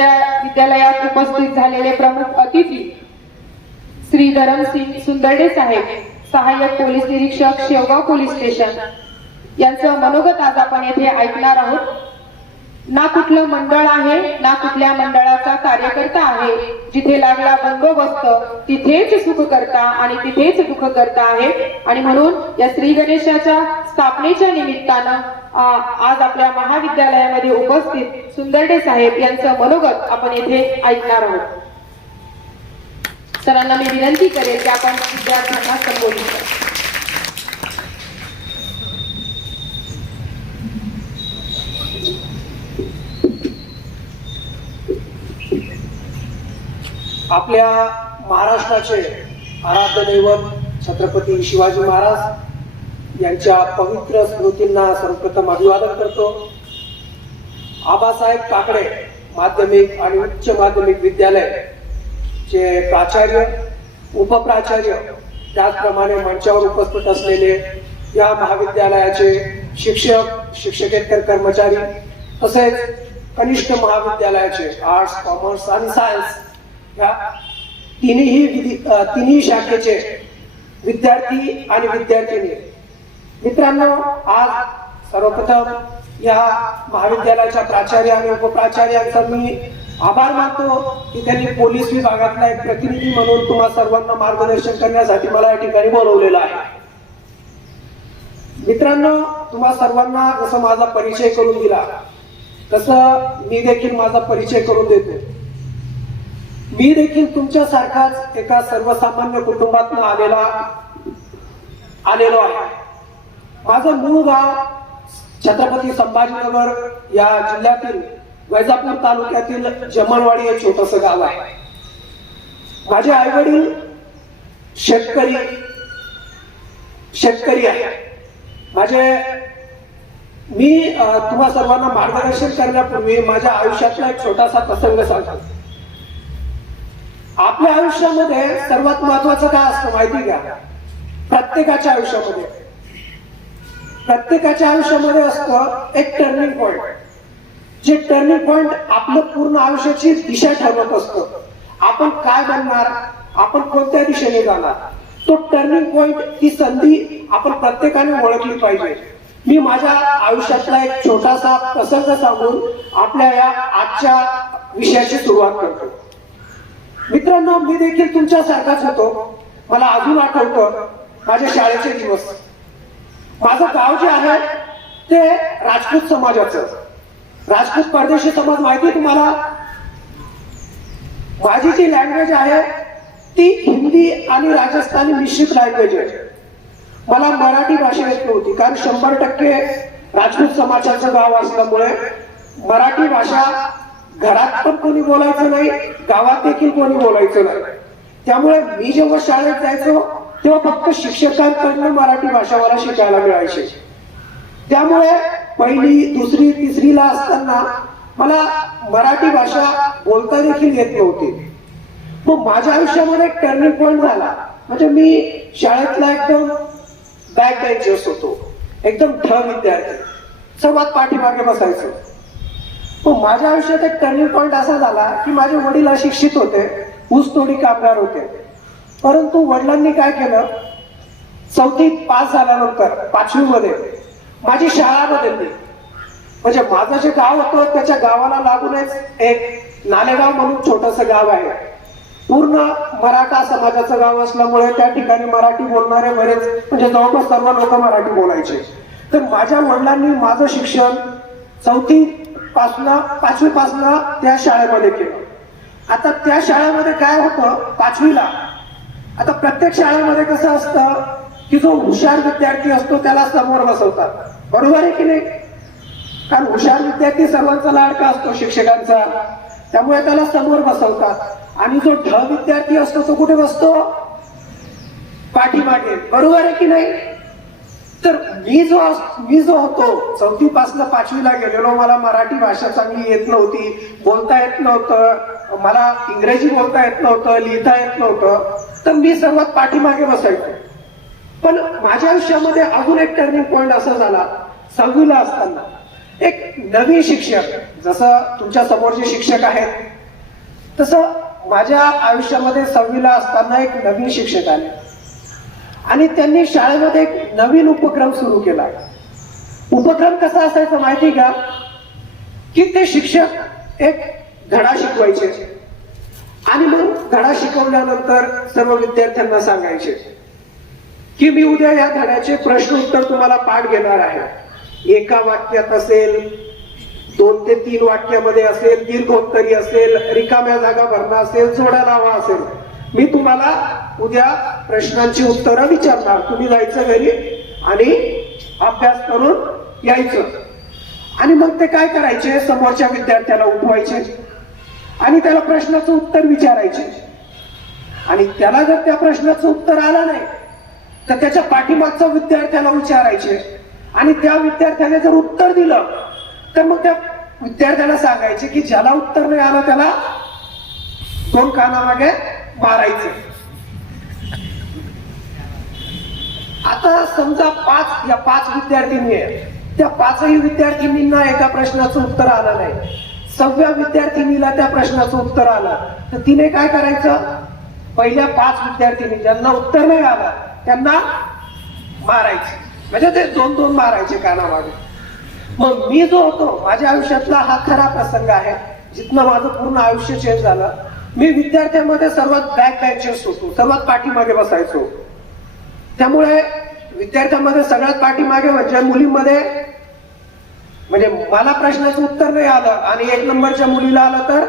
विद्यालयात उपस्थित झालेले प्रमुख अतिथी श्री धरमसिंग सुंदरडे साहेब, सहाय्यक पोलीस निरीक्षक, शेवगाव पोलीस स्टेशन यांचं मनोगत आज आपण येथे ऐकणार आहोत। ना कुठलं मंडळ आहे, ना कुठल्या मंडळाचा कार्यकर्ता आहे, जिथे लागला बंदोबस्त तिथेच सुख करता आणि तिथेच दुःख करता आहे। आणि म्हणून या श्री गणेशाच्या स्थापनेच्या निमित्तानं आज आपल्या महाविद्यालयामध्ये उपस्थित सुंदरडे साहेब यांचं मनोगत आपण येथे ऐकणार आहोत। सरांना मी विनंती करेल की आपण विद्यार्थ्यांना संबोधित करा। आपल्या महाराष्ट्राचे आराध्य दैवत छत्रपती शिवाजी महाराज यांच्या पवित्र स्मृतींना सर्वप्रथम अभिवादन करतो। आबासाहेब काकडे माध्यमिक आणि उच्च माध्यमिक विद्यालय चे प्राचार्य, उपप्राचार्य, त्याचप्रमाणे मंचावर उपस्थित असलेले या महाविद्यालयाचे शिक्षक, शिक्षकेतर कर्मचारी तसेच कनिष्ठ महाविद्यालयाचे आर्ट्स, कॉमर्स आणि सायन्स या तिन्ही शाखेचे विद्यार्थी आणि विद्यार्थिनी मित्रांनो, आज सर्वप्रथम या महाविद्यालयाच्या प्राचार्य आणि उपप्राचार्यांचा मी आभार मानतो की त्यांनी पोलीस विभागातला एक प्रतिनिधी म्हणून तुम्हा सर्वांना मार्गदर्शन करण्यासाठी मला या ठिकाणी बोलवलेलं आहे। मित्रांनो, तुम्हा सर्वांना जसं माझा परिचय करून दिला तसं मी देखील माझा परिचय करून देतो। मी देखील तुमच्यासारखाच एका सर्वसामान्य कुटुंबातून आलेलो आहे। माझं मूळ गाव छत्रपती संभाजीनगर या जिल्ह्यातील वैजापूर तालुक्यातील जमलवाडी हे छोटस गाव आहे। माझे आई वडील शेतकरी आहे। मी तुम्हा सर्वांना मार्गदर्शन करण्यापूर्वी माझ्या आयुष्यातला एक छोटासा प्रसंग सांगतो। आपल्या आयुष्यामध्ये सर्वात महत्वाचं काय असतं माहिती घ्या? प्रत्येकाच्या आयुष्यामध्ये असतं एक टर्निंग पॉइंट, जे टर्निंग पॉइंट आपलं पूर्ण आयुष्याची दिशा ठरवत असतं। आपण काय बनणार, आपण कोणत्या दिशेने जाणार, तो टर्निंग पॉइंट, ती संधी आपण प्रत्येकाने ओळखली पाहिजे। मी माझ्या आयुष्यातला एक छोटासा प्रसंग सांगून आपल्या या आजच्या विषयाची सुरुवात करतो। मित्रांनो, मी देखील तुमच्यासारखाच होतो। मला अजून आठवतं माझ्या शाळेचे दिवस। माझं गाव जे आहे ते राजपूत समाजाचं, राजपूत परदेशी समाज माहिती तुम्हाला। माझी जी लँग्वेज आहे ती हिंदी आणि राजस्थानी मिश्रित लँग्वेज आहे। मला मराठी भाषा येत नव्हती, कारण 100% राजपूत समाजाचं गाव असल्यामुळे मराठी भाषा घरात पण कोणी बोलायचं नाही, गावात देखील कोणी बोलायचं नाही। त्यामुळे मी जेव्हा शाळेत जायचो तेव्हा फक्त शिक्षकांकडून मराठी भाषा मला शिकायला मिळायची। त्यामुळे पहिली, दुसरी, तिसरीला असताना मला मराठी भाषा बोलता देखील येत नव्हती। मग माझ्या आयुष्यामध्ये एक टर्निंग पॉइंट झाला, म्हणजे मी शाळेतला एकदम बॅक बेंचर्स होतो, एकदम ढ विद्यार्थी, सर्वात पाठीमागे बसायचो। मग माझ्या आयुष्यात एक टर्निंग पॉइंट असा झाला की माझे वडील अशिक्षित होते, ऊसतोडी कामगार होते। परंतु वडिलांनी काय केलं, 4थी पास झाल्यानंतर 5वी मध्ये माझी शाळा बदलली। म्हणजे माझं जे गाव होतं त्याच्या गावाला लागूनच एक नालेगाव म्हणून छोटस गाव आहे। पूर्ण मराठा समाजाचं गाव असल्यामुळे त्या ठिकाणी मराठी बोलणारे बरेच, म्हणजे जवळपास सर्व लोक मराठी बोलायचे। तर माझ्या वडिलांनी माझं शिक्षण 4थी पासून 5वी पासून त्या शाळेमध्ये केलं। आता त्या शाळेमध्ये काय होतं, 5वीला आता प्रत्येक शाळेमध्ये कसं असतं की जो हुशार विद्यार्थी असतो त्याला समोर बसवतात, बरोबर आहे की नाही? कारण हुशार विद्यार्थी सर्वांचा लाडका असतो शिक्षकांचा, त्यामुळे त्याला समोर बसवतात। आणि जो ढ विद्यार्थी असतो तो कुठे बसतो? पाठीमागे, बरोबर आहे की नाही? तर मी जो होतो 4थी पासून 5वीला गेलेलो, मला मराठी भाषा चांगली येत नव्हती, बोलता येत नव्हतं, मला इंग्रजी बोलता येत नव्हतं, लिहिता येत नव्हतं, तर मी सर्वात पाठीमागे बसायचो। पण माझ्या आयुष्यामध्ये अजून एक टर्निंग पॉइंट असा झाला, 6वीला असताना एक नवीन शिक्षक, जसं तुमच्या समोर जे शिक्षक आहेत तसं माझ्या आयुष्यामध्ये 6वीला असताना एक नवीन शिक्षक आले आणि त्यांनी शाळेमध्ये एक नवीन उपक्रम सुरू केला. उपक्रम कसा असायचा माहिती का, की ते शिक्षक एक धडा शिकवायचे आणि मग धडा शिकवल्यानंतर सर्व विद्यार्थ्यांना सांगायचे की मी उद्या या धड्याचे प्रश्न उत्तर तुम्हाला पाठ घेणार आहे. एका वाक्यात असेल, 2 ते 3 वाक्यामध्ये असेल, दीर्घोत्तरी असेल, रिकाम्या जागा भरणं असेल, जोड्या लावा असेल. मी तुम्हाला उद्या प्रश्नांची उत्तरं विचारणार. तुम्ही जायचं घरी आणि अभ्यास करून यायचं. आणि मग ते काय करायचे, समोरच्या विद्यार्थ्याला उठवायचे आणि त्याला प्रश्नाचं उत्तर विचारायचे. आणि त्याला जर त्या प्रश्नाचं उत्तर आलं नाही तर त्याच्या पाठीमागच्या विद्यार्थ्याला विचारायचे आणि त्या विद्यार्थ्याने जर उत्तर दिलं तर मग त्या विद्यार्थ्याला सांगायचे की ज्याला उत्तर नाही आलं त्याला 2 कानामागे मारायचे. आता समजा 5 विद्यार्थिनी आहेत, त्या 5ही विद्यार्थिनींना एका प्रश्नाचं उत्तर आलं नाही, 6व्या विद्यार्थिनीला त्या प्रश्नाचं उत्तर आलं, तर तिने काय करायचं, पहिल्या 5 विद्यार्थिनी ज्यांना उत्तर नाही आलं त्यांना मारायचे. म्हणजे ते 2-2 मारायचे कानामागे. मग मी जो होतो, माझ्या आयुष्यातला हा खरा प्रसंग आहे जिथनं माझं पूर्ण आयुष्य चेंज झालं. मी विद्यार्थ्यांमध्ये सर्वात बॅक बेंचर्स होतो, सर्वात पाठीमागे बसायचो. त्यामुळे विद्यार्थ्यांमध्ये सगळ्यात पाठीमागे म्हणजे मुलींमध्ये, म्हणजे मला प्रश्नाचं उत्तर नाही आलं आणि 1 नंबरच्या मुलीला आलं तर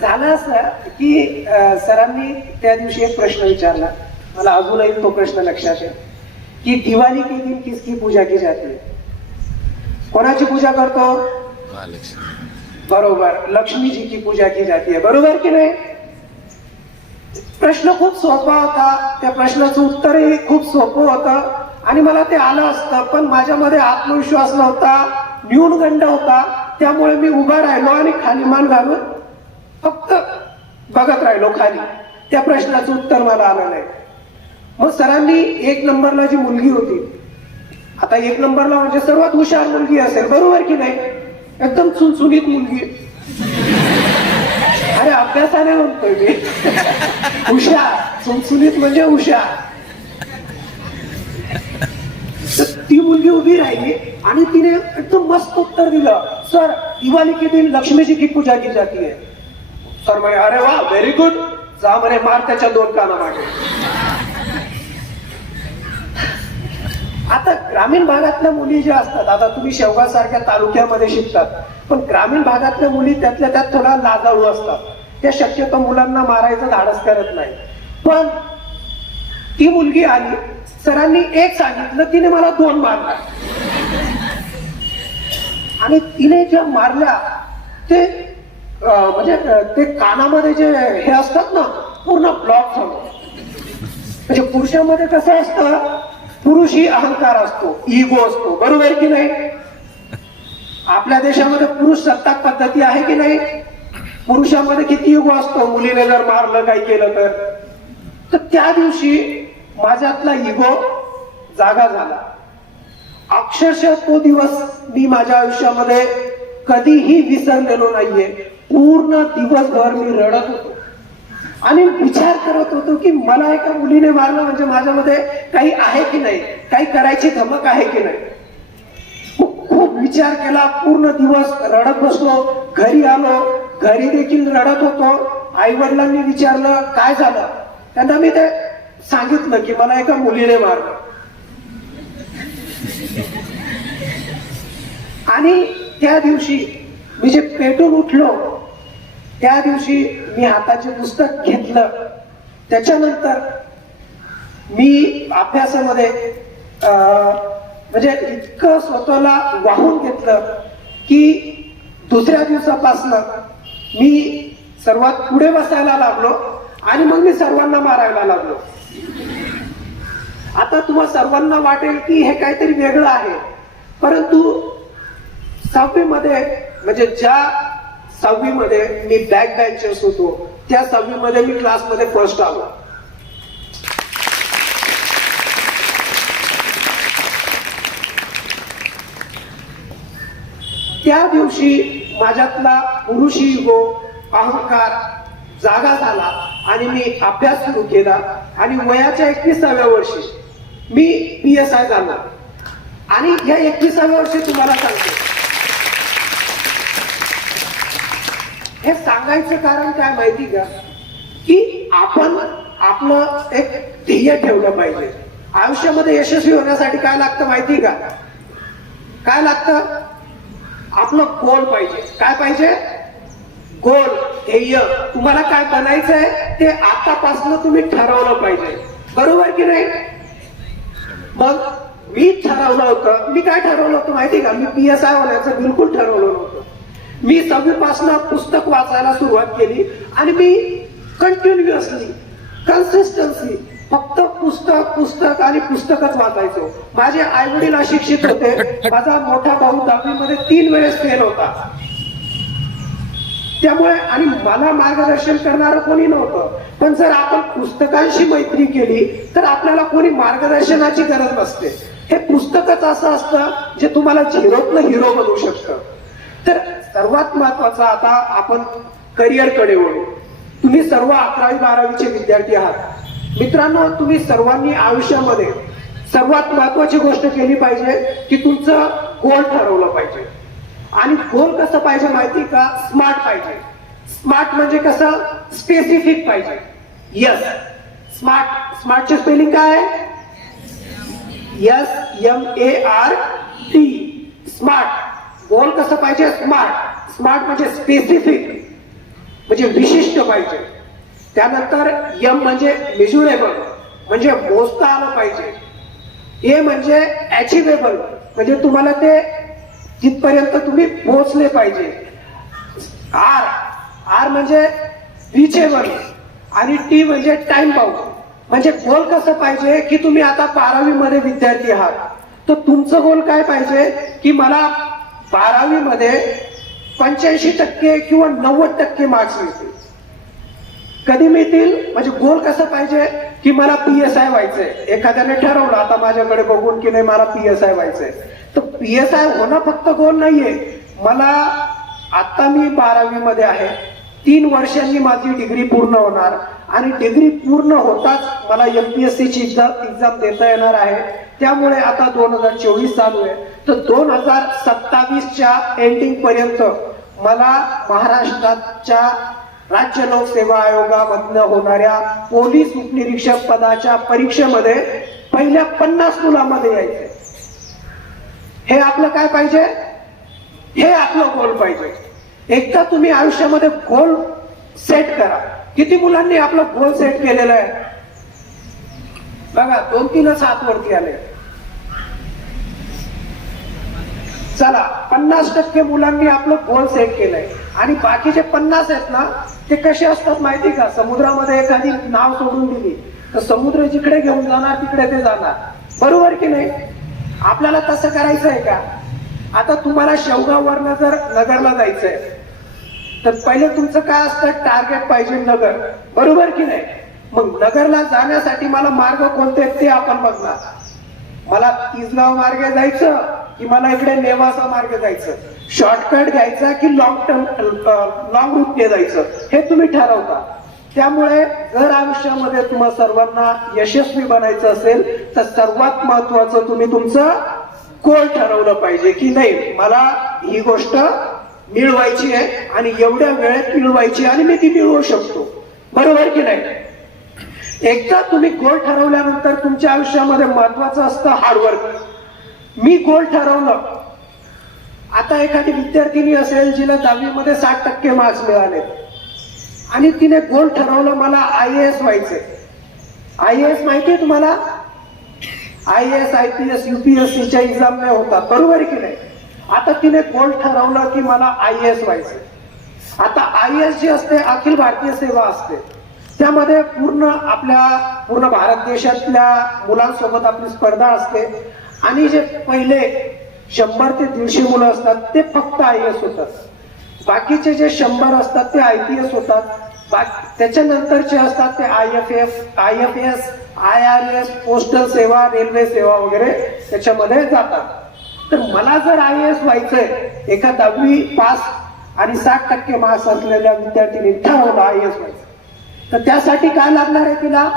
झालं असं की सरांनी त्या दिवशी एक प्रश्न विचारला, मला अजूनही तो प्रश्न लक्षात आहे की दिवाळी के दिन किसकी पूजा की जाती है. कोणाची पूजा करतो, बरोबर, लक्ष्मी जी की पूजा की जाती है. बरोबर की नाही. प्रश्न खूप सोपा होता, त्या प्रश्नाचं उत्तरही खूप सोपं होतं आणि मला ते आलं असतं, पण माझ्यामध्ये आत्मविश्वास नव्हता, न्यूनगंड होता. त्यामुळे मी उभा राहिलो आणि खाली मान घालून फक्त बघत राहिलो खाली. त्या प्रश्नाचं उत्तर मला आलं नाही. मग सरांनी 1 नंबरला जी मुलगी होती, आता 1 नंबरला म्हणजे सर्वात हुशार मुलगी असेल, बरोबर की नाही, एकदम चुनचुनीत मुलगी, अरे अभ्यासाने म्हणतोय मी, हुशार, चुनचुनीत म्हणजे हुशार. ती मुलगी उभी राहिली आणि तिने एकदम मस्त उत्तर दिलं, सर दिवाळी के दिन लक्ष्मी जी की पूजा की जाती है. सर म्हणे अरे वा, व्हेरी गुड, जा म्हणे मार त्याच्या 2 कानामागे. आता ग्रामीण भागातल्या मुली ज्या असतात, आता तुम्ही शेवगाव सारख्या तालुक्यामध्ये शिकतात, पण ग्रामीण भागातल्या मुली त्यातल्या त्यात थोडा लाजाळू असतात. त्या शक्यतो मुलांना मारायचं धाडस करत नाही. पण ती मुलगी आली, सरांनी 1 सांगितलं, तिने मला 2 मारला. आणि तिने ज्या मारल्या ते म्हणजे ते कानामध्ये जे हे असतात ना, पूर्ण ब्लॉक झालं. म्हणजे पुरुषामध्ये कसं असतं, पुरुष ही अहंकार असतो, इगो असतो, बरोबर की नाही. आपल्या देशामध्ये पुरुष सत्ताक पद्धती आहे की नाही. पुरुषामध्ये किती इगो असतो, मुलीने जर मारलं काही केलं तर त्या दिवशी माझ्यातला इगो जागा झाला. अक्षरशः तो दिवस मी माझ्या आयुष्यामध्ये कधीही विसरलेलो नाहीये. पूर्ण दिवसभर मी रडत होतो आणि विचार करत होतो की मला एका मुलीने मारलं म्हणजे माझ्यामध्ये काही आहे की नाही, काही करायची धमक आहे की नाही. खूप विचार केला, पूर्ण दिवस रडत बसलो. घरी आलो, घरी देखील रडत होतो. आई वडिलांनी विचारलं काय झालं, त्यांना मी ते सांगितलं की मला एका मुलीने मारलं. आणि त्या दिवशी मी जे पेटून उठलो, त्या दिवशी मी हाताचे पुस्तक घेतलं. त्याच्यानंतर मी अभ्यासामध्ये म्हणजे इतकं स्वतःला वाहून घेतलं की दुसऱ्या दिवसापासून मी सर्वात पुढे बसायला लागलो आणि मग मी सर्वांना मारायला लागलो. आता तुम्हा सर्वांना वाटेल की हे काहीतरी वेगळं आहे, परंतु 6वी मध्ये म्हणजे ज्या 6वी मध्ये मी बॅक बेंचर्स होतो, त्या 6वी मध्ये मी क्लासमध्ये फर्स्ट आलो. त्या दिवशी माझ्यातला पुरुषी गो अहंकार जागा झाला आणि मी अभ्यास सुरू केला आणि वयाच्या 21व्या वर्षी मी PSI झालो. आणि या 21व्या वर्षी तुम्हाला सांगतो, हे सांगायचं कारण काय माहिती का, की आपण आपलं एक ध्येय ठेवलं पाहिजे. आयुष्यामध्ये यशस्वी होण्यासाठी काय लागतं माहिती का, काय लागतं, आपलं गोल पाहिजे. काय पाहिजे, गोल, ध्येय. तुम्हाला काय बनायचंय ते आतापासून तुम्ही ठरवलं पाहिजे, बरोबर की नाही. मग मी ठरवलं होतं, मी काय ठरवलं होतं माहिती का, मी PSI होण्याचं बिलकुल ठरवलं नव्हतं. मी 6वी पासून पुस्तक वाचायला सुरुवात केली आणि मी कंटिन्युअसली कन्सिस्टन्सी फक्त पुस्तक आणि पुस्तकच वाचायचो. माझे आई वडील अशिक्षित होते. माझा मोठा भाऊ 10वी मध्ये 3 वेळेस फेल होता. त्यामुळे आणि मला मार्गदर्शन करणारं कोणी नव्हतं. पण जर आपण पुस्तकांशी मैत्री केली तर आपल्याला कोणी मार्गदर्शनाची गरज नसते. हे पुस्तकच असं असतं जे तुम्हाला झिरोतनं हिरो बनवू शकतं. तर सर्वात महत्वाचं, आता आपण करिअरकडे वळू. तुम्ही सर्व 11वी 12वीचे विद्यार्थी आहात. मित्रांनो, तुम्ही सर्वांनी आयुष्यामध्ये सर्वात महत्वाची गोष्ट केली पाहिजे की तुमचं गोल ठरवलं पाहिजे. आणि गोल कसं पाहिजे माहिती का, स्मार्ट पाहिजे. स्मार्ट म्हणजे कसं, स्पेसिफिक पाहिजे. यस, स्मार्टचे स्पेलिंग काय आहे, SMART. स्मार्ट. गोल कसं पाहिजे, स्मार्ट. स्मार्ट म्हणजे स्पेसिफिक, म्हणजे विशिष्ट पाहिजे. त्यानंतर M म्हणजे मेजरेबल, म्हणजे मोजता आलं पाहिजे. A म्हणजे अचिवेबल, म्हणजे तुम्हाला ते तिथपर्यंत तुम्ही पोहोचले पाहिजे. R म्हणजे रिचेबल आणि T म्हणजे टाइम बाउंड. म्हणजे गोल कसं पाहिजे की तुम्ही आता 12वी मध्ये विद्यार्थी आहात, तर तुमचं गोल काय पाहिजे की मला 12वी मध्ये 85% किंवा 90% मार्क्स मिळतील. कधी मिळतील, म्हणजे गोल कसं पाहिजे की मला PSI व्हायचंय. एखाद्याने ठरवलं आता माझ्याकडे बघून की नाही मला PSI व्हायचंय, तर PSI होणं फक्त गोल नाहीये. मला आता मी 12वी मध्ये आहे, 3 वर्षांनी माझी डिग्री पूर्ण होणार आणि डिग्री पूर्ण होताच मला MPSC ची एक्झाम देता येणार आहे. त्यामुळे आता 2024 चालू आहे, तर 2027च्या एंडिंग पर्यंत मला महाराष्ट्राच्या राज्य लोकसेवा आयोगामधनं होणाऱ्या पोलीस उपनिरीक्षक पदाच्या परीक्षेमध्ये पहिल्या 50 मुलांमध्ये यायचे. हे आपलं काय पाहिजे, हे आपलं गोल पाहिजे. एकदा तुम्ही आयुष्यामध्ये गोल सेट करा. किती मुलांनी आपलं गोल सेट केलेलं आहे बघा, 2-3च हात वरती आले. चला, 50% मुलांनी आपलं गोल सेट केलंय. आणि बाकीचे 50 आहेत ना, ते कसे असतात माहिती का, समुद्रामध्ये एखादी नाव सोडून दिली तर समुद्र जिकडे घेऊन जाणार तिकडे ते जाणार, बरोबर की नाही. आपल्याला तसं करायचं आहे का. आता तुम्हाला शेवगाववरनं जर नगरला जायचंय तर पहिले तुमचं काय असतं, टार्गेट पाहिजे नगर, बरोबर की नाही. मग नगरला जाण्यासाठी मला मार्ग कोणते आहेत ते आपण बघणार. मला तिसगाव मार्गे जायचं की मला इकडे नेवासा मार्ग जायचं, शॉर्टकट घ्यायचा की लॉंग रूटने जायचं, हे तुम्ही ठरवता. त्यामुळे जर आयुष्यामध्ये तुम्हा सर्वांना यशस्वी बनायचं असेल तर सर्वात महत्वाचं तुम्ही तुमचं गोल ठरवलं पाहिजे की नाही, मला ही गोष्ट मिळवायची आहे आणि एवढ्या वेळेत मिळवायची आणि मी ती मिळवू शकतो, बरोबर की नाही. एकदा तुम्ही गोल ठरवल्यानंतर तुमच्या आयुष्यामध्ये महत्वाचं असतं हार्डवर्क. मी गोल ठरवलं. आता एखादी विद्यार्थिनी असेल जिला 10वी मध्ये 60% मार्क्स मिळाले आणि तिने गोल ठरवलं मला IAS व्हायचंय. IAS माहितीये तुम्हाला, IAS IPS UPSC च्या एक्झाम नाही होतात, बरोबर की नाही. आता तिने गोल ठरवलं की मला IAS व्हायचंय. आता IAS जी असते अखिल भारतीय सेवा असते, त्यामध्ये पूर्ण भारत देशातल्या मुलांसोबत आपली स्पर्धा असते आणि जे पहिले 100 ते 150 मुलं असतात ते फक्त IAS होतात. बाकीचे जे 100 असतात ते IPS होतात. त्याच्यानंतरचे असतात ते IFS, IRS, पोस्टल सेवा, रेल्वे सेवा वगैरे त्याच्यामध्ये जातात. तर मला जर IAS व्हायचंय, एका 10वी पास आणि 60% मार्क्स असलेल्या विद्यार्थ्यांनी ठरवलं IAS व्हायचं, तर त्यासाठी काय लागणार आहे तिला?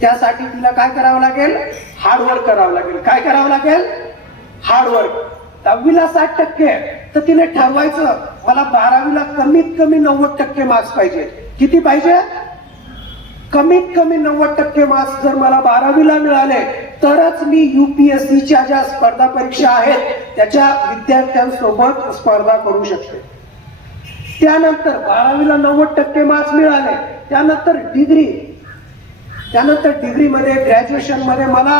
त्यासाठी तिला काय करावं लागेल? हार्डवर्क करावं लागेल. काय करावं लागेल? हार्डवर्क. 10वीला 60%, तर तिने ठरवायचं मला 12वीला कमीत कमी 90% मार्क्स पाहिजे. किती पाहिजे? कमीत कमी 90% मार्क्स जर मला 12वीला मिळाले तरच मी UPSCच्या ज्या स्पर्धा परीक्षा आहेत त्याच्या विद्यार्थ्यांसोबत स्पर्धा करू शकते. त्यानंतर 12वीला 90% मार्क्स मिळाले, त्यानंतर डिग्री मध्ये, ग्रॅज्युएशन मध्ये मला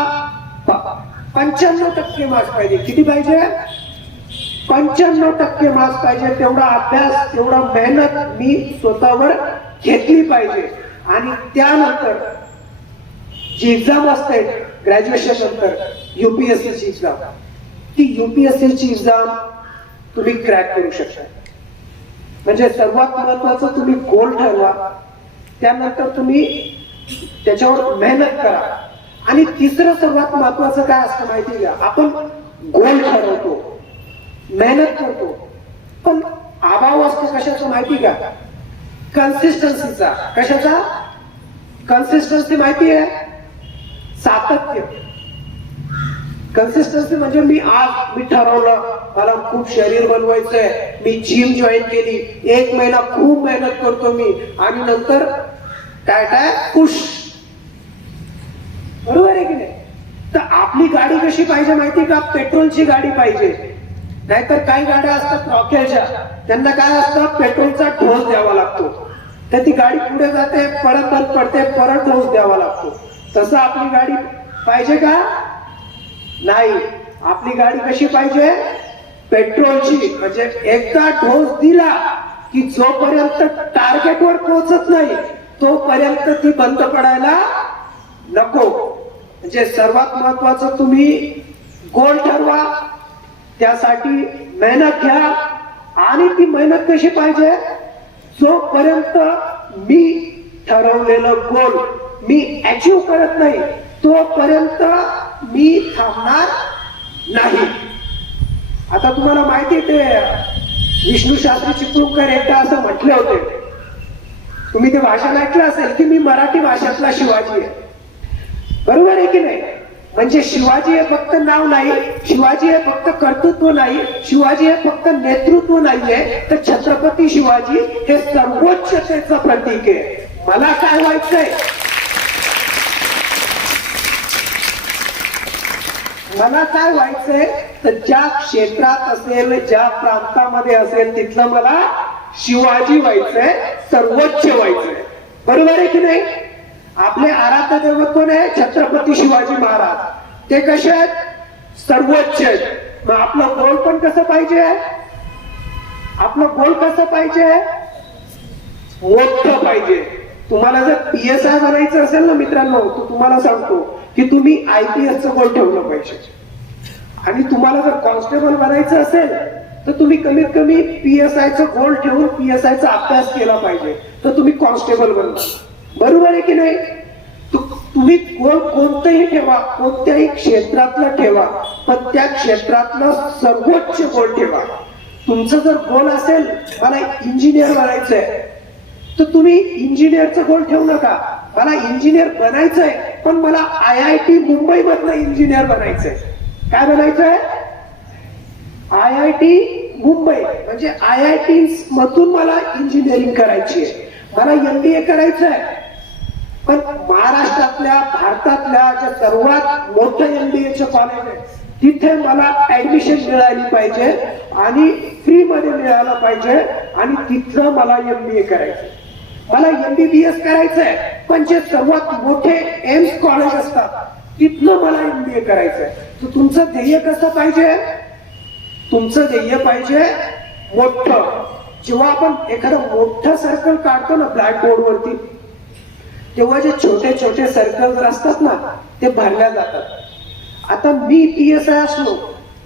95% मार्क्स पाहिजे. किती पाहिजे? 95% मार्क्स पाहिजे. तेवढा अभ्यास, तेवढा मेहनत मी स्वतःवर घेतली पाहिजे. आणि त्यानंतर जी एक्झाम असते ग्रॅज्युएशन नंतर, UPSCची एक्झाम, ती UPSCची एक्झाम तुम्ही क्रॅक करू शकता. म्हणजे सर्वात महत्वाचं तुम्ही गोल ठरवा, त्यानंतर तुम्ही त्याच्यावर मेहनत करा. आणि तिसरं सर्वात महत्वाचं काय असतं माहिती का? आपण गोल ठरवतो, मेहनत करतो, पण अभाव असतो कशाचा माहिती का? कन्सिस्टन्सीचा. कशाचा? कन्सिस्टन्सी माहिती आहे? सातत्य. कन्सिस्टन्सी म्हणजे मी ठरवलं मला खूप शरीर बनवायचंय, मी जिम जॉईन केली, 1 महिना खूप मेहनत करतो मी, आणि नंतर काय खुश. बरोबर आहे की नाही? तर आपली गाडी कशी पाहिजे माहिती का? पेट्रोलची गाडी पाहिजे. नाहीतर काही गाड्या असतात रॉकेलच्या, त्यांना काय असतं? पेट्रोलचा डोस द्यावा लागतो. तर ती गाडी पुढे जाते, परत बंद पडते, परत डोस द्यावा लागतो. तसं आपली गाडी पाहिजे का? नाही. आपली गाडी कशी पाहिजे? पेट्रोलची. म्हणजे एकदा डोस दिला की जोपर्यंत टार्गेटवर पोहोचत नाही तोपर्यंत ती बंद पडायला नको. म्हणजे सर्वात महत्वाचं तुम्ही गोल ठरवा, त्यासाठी मेहनत घ्या. आणि ती मेहनत कशी पाहिजे? जोपर्यंत मी ठरवलेलं गोल मी अचीव करत नाही तोपर्यंत मी थांबणार नाही. आता तुम्हाला माहिती ते विष्णू शास्त्री चिपळूणकर एकदा असं म्हटले होते, तुम्ही ते भाषण ऐकलं असेल की मी मराठी भाषेतला शिवाजी आहे. बरोबर आहे की नाही? म्हणजे शिवाजी हे फक्त नाव नाही, शिवाजी हे फक्त कर्तृत्व नाही, शिवाजी हे फक्त नेतृत्व नाहीये, तर छत्रपती शिवाजी हे सर्वोच्चतेचं प्रतीक आहे. मला काय व्हायचंय? मला काय व्हायचंय? तर ज्या क्षेत्रात असेल, ज्या प्रांतामध्ये असेल, तिथलं मला शिवाजी व्हायचंय, सर्वोच्च व्हायचंय. बरोबर आहे की नाही? आपले आराध्य दैवत कोण आहे? छत्रपती शिवाजी महाराज. ते कसे आहेत? सर्वोच्च आहेत. मग आपलं गोल पण कसं पाहिजे? आपलं गोल कसं पाहिजे? मोठं पाहिजे. तुम्हाला जर PSI बनायचं असेल ना मित्रांनो, तर तुम्हाला सांगतो की तुम्ही IPS गोल ठेवलं पाहिजे. आणि तुम्हाला जर कॉन्स्टेबल बनायचं असेल तर तुम्ही कमीत कमी PSI गोल ठेवून PSI अभ्यास केला पाहिजे, तर तुम्ही कॉन्स्टेबल बनता. बरोबर आहे की नाही? तुम्ही गोल कोणतंही ठेवा, कोणत्याही क्षेत्रातलं ठेवा, पण त्या क्षेत्रातलं सर्वोच्च गोल ठेवा. तुमचं जर गोल असेल मला इंजिनियर बनायचंय, तर तुम्ही इंजिनियरचं गोल ठेवू नका. मला इंजिनियर बनायचंय पण मला IIT मुंबई मधलं इंजिनियर बनायचंय. काय बनायचंय? IIT मुंबई म्हणजे IIT मधून मला इंजिनिअरिंग करायची आहे, मला MBA करायचंय. पण महाराष्ट्रातल्या, भारतातल्या ज्या सर्वात मोठं MBAचं कॉलेज आहे तिथे मला ऍडमिशन मिळाली पाहिजे आणि फ्री मध्ये मिळालं पाहिजे, आणि तिथलं मला MBA करायचंय. मला MBBS करायचंय पण जे सर्वात मोठे एम्स कॉलेज असतात तिथलं मला MBA करायचंय. तर तुमचं ध्येय कसं पाहिजे? तुमचं ध्येय पाहिजे मोठं. जेव्हा आपण एखादं मोठं सर्कल काढतो ना ब्लॅक बोर्ड वरती, तेव्हा जे छोटे छोटे सर्कल असतात ना ते भरल्या जातात. आता मी PSI असलो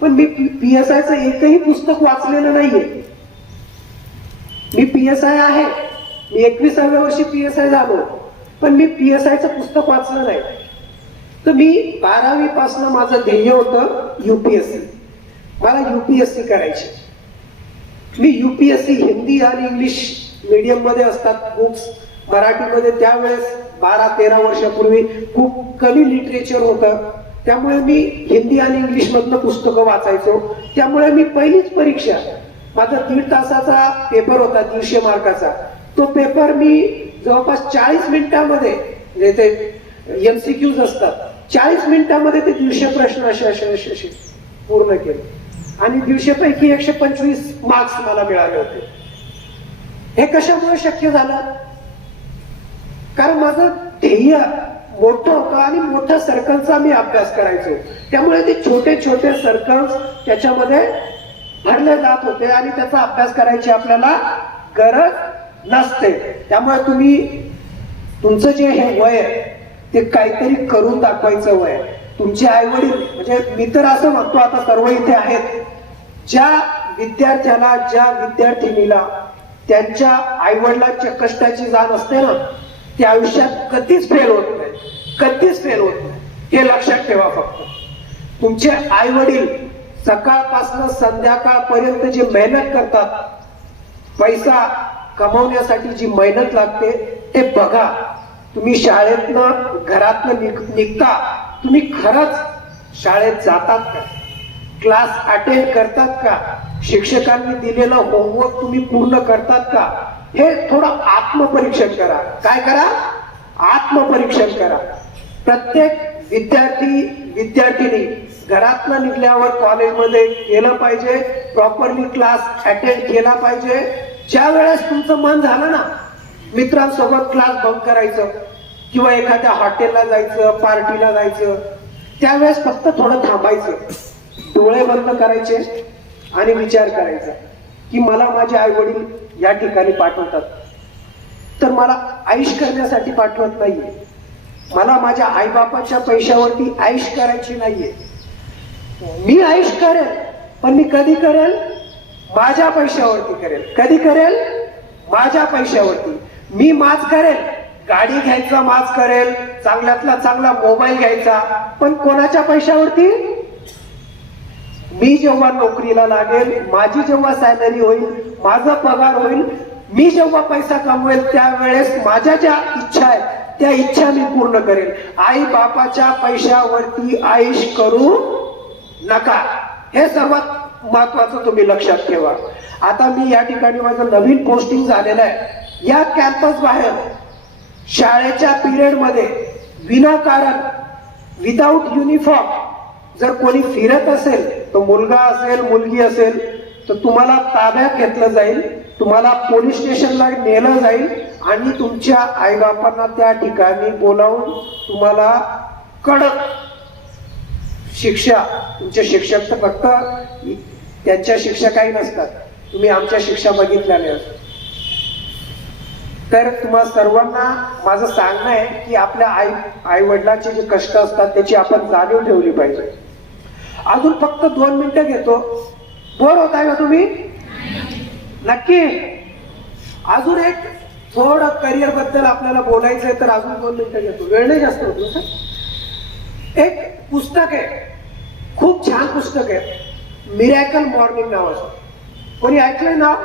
पण मी PSIचं एकही पुस्तक वाचलेलं नाहीये. मी PSI आहे, मी 21व्या वर्षी PSI झालो, पण मी PSIचं पुस्तक वाचलं नाही. तर मी 12वी पासून माझं ध्येय होतं UPSC. मला UPSC करायची. मी UPSC हिंदी आणि इंग्लिश मीडियम मध्ये असतात बुक्स, मराठीमध्ये त्यावेळेस 12-13 वर्षापूर्वी खूप कमी लिटरेचर होतं, त्यामुळे मी हिंदी आणि इंग्लिश मधनं पुस्तकं वाचायचो. त्यामुळे मी पहिलीच परीक्षा, माझा 1.5 तासाचा पेपर होता, 150 मार्काचा. तो पेपर मी जवळपास 40 मिनिटांमध्ये, म्हणजे ते MCQs असतात, 40 मिनिटांमध्ये ते 150 प्रश्न असे पूर्ण केले आणि 150 पैकी 125 मार्क्स मला मिळाले होते. हे कशामुळे शक्य झालं? कारण माझं ध्येय मोठं होतं आणि मोठ्या सर्कलचा मी अभ्यास करायचो. त्यामुळे ते छोटे छोटे सर्कल्स त्याच्यामध्ये भरले जात होते आणि त्याचा अभ्यास करायची आपल्याला गरज नसते. त्यामुळे तुम्ही तुमचं जे हे वय आहे ते काहीतरी करून दाखवायचं वय आहे. तुमचे आई वडील, म्हणजे मी तर असं म्हणतो, आता सर्व इथे आहेत, ज्या विद्यार्थ्याला, ज्या विद्यार्थिनीला त्यांच्या आई वडिलांच्या कष्टाची जाण असते ना, ते आयुष्यात कधीच फेल होत नाही, कधीच फेल होत नाही. हे लक्षात ठेवा. फक्त तुमचे आई वडील सकाळपासून संध्याकाळपर्यंत जी मेहनत करतात, पैसा कमवण्यासाठी जी मेहनत लागते ते बघा. तुम्ही शाळेतनं, घरातनं निघता, तुम्ही खरंच शाळेत जातात का? क्लास अटेंड करतात का? शिक्षकांनी दिलेलं होमवर्क तुम्ही पूर्ण करतात का? हे थोडं आत्मपरीक्षण करा. काय करा? आत्मपरीक्षण करा. प्रत्येक विद्यार्थी, विद्यार्थिनी घरातनं निघल्यावर कॉलेजमध्ये गेलं पाहिजे, प्रॉपरली क्लास अटेंड केला पाहिजे. ज्या वेळेस तुमचं मन झालं ना मित्रांसोबत क्लास बंक करायचं किंवा एखाद्या हॉटेलला जायचं, पार्टीला जायचं, त्यावेळेस फक्त थोडं थांबायचं, डोळे बंद करायचे आणि विचार करायचा की मला माझे आई वडील या ठिकाणी पाठवतात, तर मला ऐश करण्यासाठी पाठवत नाहीये. मला माझ्या आईबापाच्या पैशावरती ऐश करायची नाहीये. मी ऐश करेल, पण मी कधी करेल? माझ्या पैशावरती करेल. कधी करेल? माझ्या पैशावरती. मी माज करेल, गाडी घ्यायचा माज करेल, चांगल्यातला चांगला मोबाईल घ्यायचा, पण कोणाच्या पैशावरती? मी जेव्हा नोकरीला लागेल, माझी जेव्हा सॅलरी होईल, माझा पगार होईल, मी जेव्हा पैसा कमवेल, त्यावेळेस माझ्या ज्या इच्छा आहेत त्या इच्छा मी पूर्ण करेल. आई बापाच्या पैशावरती ऐश करू नका. हे सर्वात महत्वाचं तुम्ही लक्षात ठेवा. आता मी या ठिकाणी माझं नवीन पोस्टिंग झालेलं आहे. या कॅम्पस बाहेर शाळेच्या पिरियड मध्ये विनाकारण, विदाऊट युनिफॉर्म जर कोणी फिरत असेल, तो मुलगा असेल, मुलगी असेल, तर तुम्हाला ताब्यात घेतलं जाईल, तुम्हाला पोलीस स्टेशनला नेलं जाईल आणि तुमच्या आईबापांना त्या ठिकाणी बोलावून तुम्हाला कडक शिक्षा. तुमचे शिक्षक तर फक्त त्यांच्या शिक्षा काही नसतात, तुम्ही आमच्या शिक्षा बघितलेल्या असतात. तर तुम्हा सर्वांना माझं सांगणं आहे की आपल्या आई वडिलांचे जे कष्ट असतात त्याची आपण जाणीव ठेवली पाहिजे. अजून फक्त 2 मिनिटं घेतो. बोर होताय का तुम्ही? नक्की. अजून एक थोडं करिअर बद्दल आपल्याला बोलायचं आहे, तर अजून 2 मिनिटं घेतो. वेळ नाही जास्त होतो सर. एक पुस्तक आहे, खूप छान पुस्तक आहे, मिरॅकल मॉर्निंग नावाचं. कोणी ऐकलंय नाव?